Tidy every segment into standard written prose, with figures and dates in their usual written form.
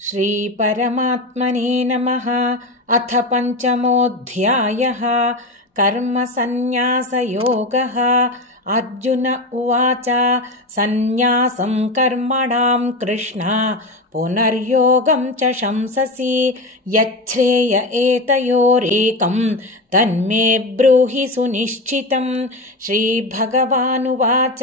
श्रीपरमात्मने नमः। अथ पंचमोऽध्यायः। कर्मसन्न्यासयोगः। अर्जुन उवाच सन्न्यासं कर्मणां कृष्ण पुनर्योगं च शंससि यच्छ्रेय एतयोरेकं तन्मे ब्रूहि सुनिश्चितम्। श्रीभगवानुवाच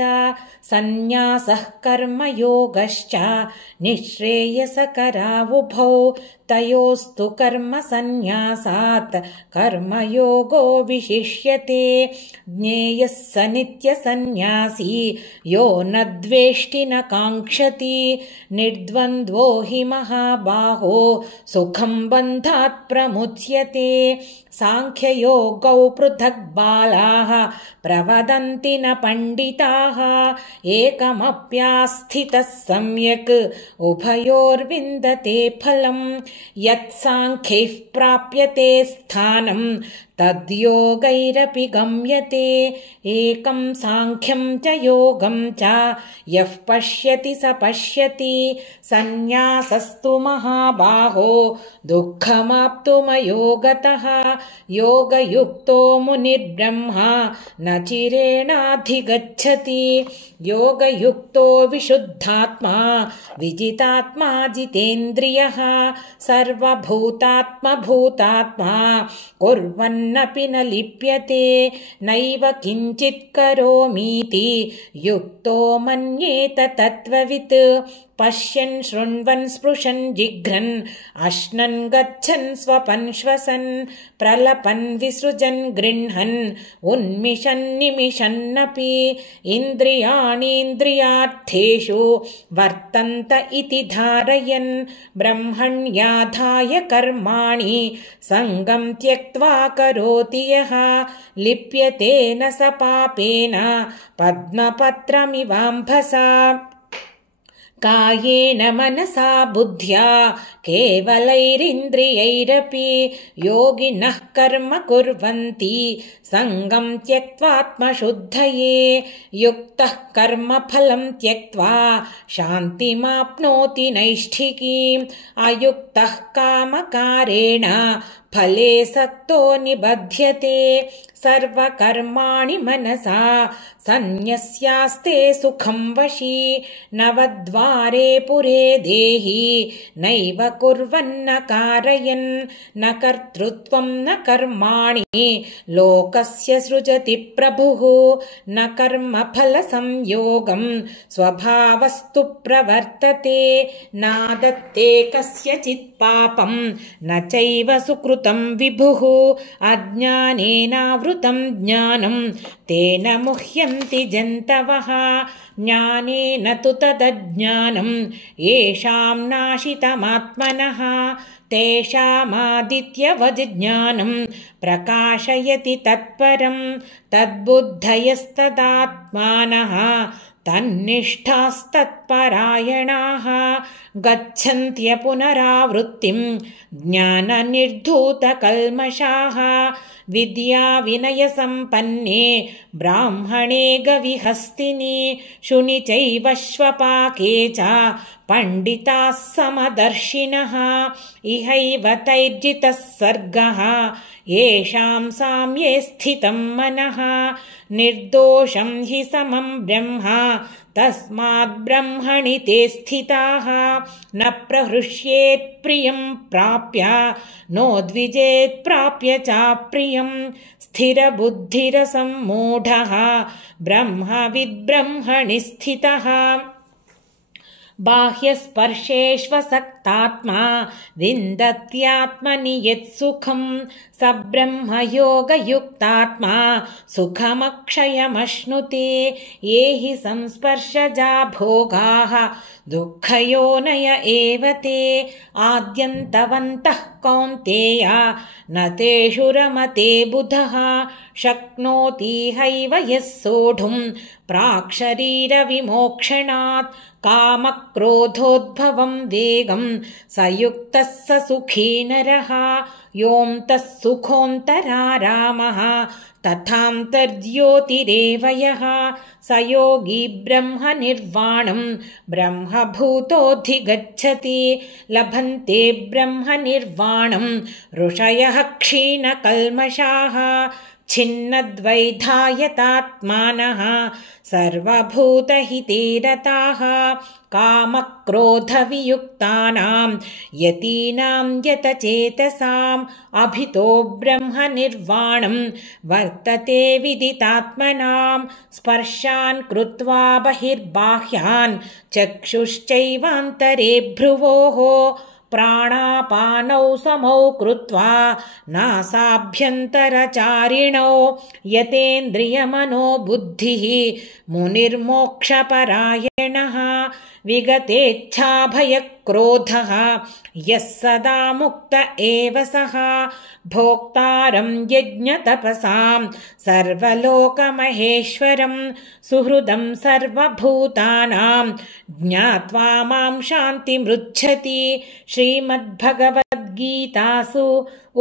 सन्न्यासः कर्मयोगश्च निःश्रेयसकरावुभौ तयोस्तु कर्मसन्न्यासात् कर्मयोगो विशिष्यते। ज्ञेयः स नित्यसन्न्यासी यो न द्वेष्टि न काङ्क्षति निर्द्वन्द्वो हि महाबाहो सुखं बन्धात् प्रमुच्यते। सांख्ययोगौ पृथक् बालाः प्रवदन्ति न पण्डिताः एकमप्यास्थितः सम्यक् उभयोर्विन्दते फलम्। यत् सांख्यैः प्राप्यते स्थानं तद्योगैरपि गम्यते। एकं सांख्यं च योगं च यः पश्यति स पश्यति। सन्न्यासस्तु महाबाहो दुःखमाप्तुमयोगतः योगयुक्तो मुनिर्ब्रह्मा न चिरेणाधिगच्छति। योगयुक्तो विशुद्धात्मा विजितात्मा जितेन्द्रियः सर्वभूतात्मभूतात्मा कुर्वन्नपि न लिप्यते। नैव किञ्चित् करोमीति युक्तो मन्येत तत्त्ववित्। पश्यन् शृण्वन् स्पृशन् जिघ्रन् अश्नन् गच्छन् स्वपन् श्वसन् प्रलपन् विसृजन् गृह्णन् उन्मिषन् निमिषन्नपि इन्द्रियाणीन्द्रियार्थेषु वर्तन्त इति धारयन् ब्रह्मण्याधाय कर्माणि सङ्गं त्यक्त्वा करोति यः लिप्यते न स पापेन पद्मपत्रमिवाम्भसा। कायेन मनसा बुद्ध्या केवलैरिन्द्रियैरपि योगिनः कर्म कुर्वन्ति सङ्गं त्यक्त्वात्मशुद्धये। युक्तः कर्मफलं त्यक्त्वा शान्तिमाप्नोति नैष्ठिकीम्। अयुक्तः कामकारेण फले सक्तो निबध्यते। सर्वकर्माणि मनसा सन्न्यस्यास्ते सुखं वशी। नवद्वारे पुरे देहि नैव कुर्वन्न कारयन् न कर्तृत्वं न कर्माणि लोकस्य सृजति प्रभुः। न कर्मफलसंयोगं स्वभावस्तु प्रवर्तते। नादत्ते कस्यचित् पापं न चैव सुकृतं विभुः। अज्ञानेनावृतं ज्ञानं तेन मुह्यन्ति जन्तवः। ज्ञानेन तु तदज्ञानं येषां नाशितमात्मनः तेषामादित्यवद् ज्ञानं प्रकाशयति तत्परं। तद्बुद्धयस्तदात्मानः तन्निष्ठास्तत्परायणाः गच्छन्त्य पुनरावृत्तिं ज्ञाननिर्धूतकल्मषाः। विद्याविनयसम्पन्ने ब्राह्मणे गविहस्तिनि शुनि चैव श्वपाके च पण्डिताः समदर्शिनः। इहैव तैर्जितः सर्गः येषां साम्ये स्थितं मनः। निर्दोषं हि समं ब्रह्म तस्माद् ब्रह्मणि ते स्थिताः। न प्रहृष्येत् प्रियं प्राप्य नोद्विजेत् प्राप्य चाप्रियं। स्थिरबुद्धिरसम्मूढः ब्रह्मविद्ब्रह्मणि स्थितः। बाह्यस्पर्शेष्वसक्तात्मा विन्दत्यात्मनि यत्सुखं स ब्रह्मयोगयुक्तात्मा सुखमक्षयमश्नुते। ये हि संस्पर्शजा भोगाः दुःखयोनय एव ते। आद्यन्तवन्तः कौन्तेय न तेषु रमते बुधः। शक्नोति हैव यः सोढुं प्राक्शरीरविमोक्षणात्। कामक्रोधोद्भवं वेगं स युक्तः स सुखी नरः। योऽन्तः सुखोऽन्तरारामः तथान्तर्ज्योतिरेव यः स योगी ब्रह्मनिर्वाणं ब्रह्मभूतोऽधिगच्छति लभन्ते ब्रह्मनिर्वाणं ऋषयः क्षीणकल्मषाः छिन्नद्वैधायतात्मानः सर्वभूतहिते रताः कामक्रोधवियुक्तानां यतीनां यतचेतसाम् अभितो ब्रह्मनिर्वाणं वर्तते विदितात्मनां स्पर्शान् कृत्वा बहिर्बाह्यान् चक्षुश्चैवान्तरे भ्रुवोः प्राणापानौ समौ कृत्वा नासाभ्यन्तरचारिणौ यतेन्द्रियमनो बुद्धिः मुनिर्मोक्षपरायणः विगतेच्छाभयक्रोधः यः सदा मुक्त एव सः भोक्तारं यज्ञतपसां सर्वलोकमहेश्वरं सुहृदं सर्वभूतानां ज्ञात्वा मां शान्तिमृच्छति। श्रीमद्भगवद्गीतासु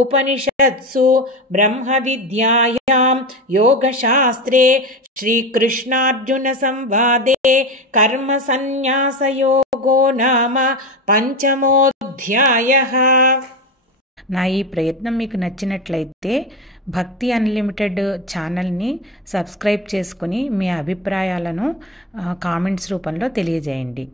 उपनिषत्सु ब्रह्मविद्यायां योगशास्त्रे श्रीकृष्णार्जुनसंवादे कर्मसन्न्यासयोगो नाम पंचमोऽध्यायः। నా ఈ ప్రయత్నం మీకు నచ్చినట్లయితే భక్తి అన్లిమిటెడ్ ఛానల్ని సబ్స్క్రైబ్ చేసుకుని మీ అభిప్రాయాలను కామెంట్స్ రూపంలో తెలియజేయండి.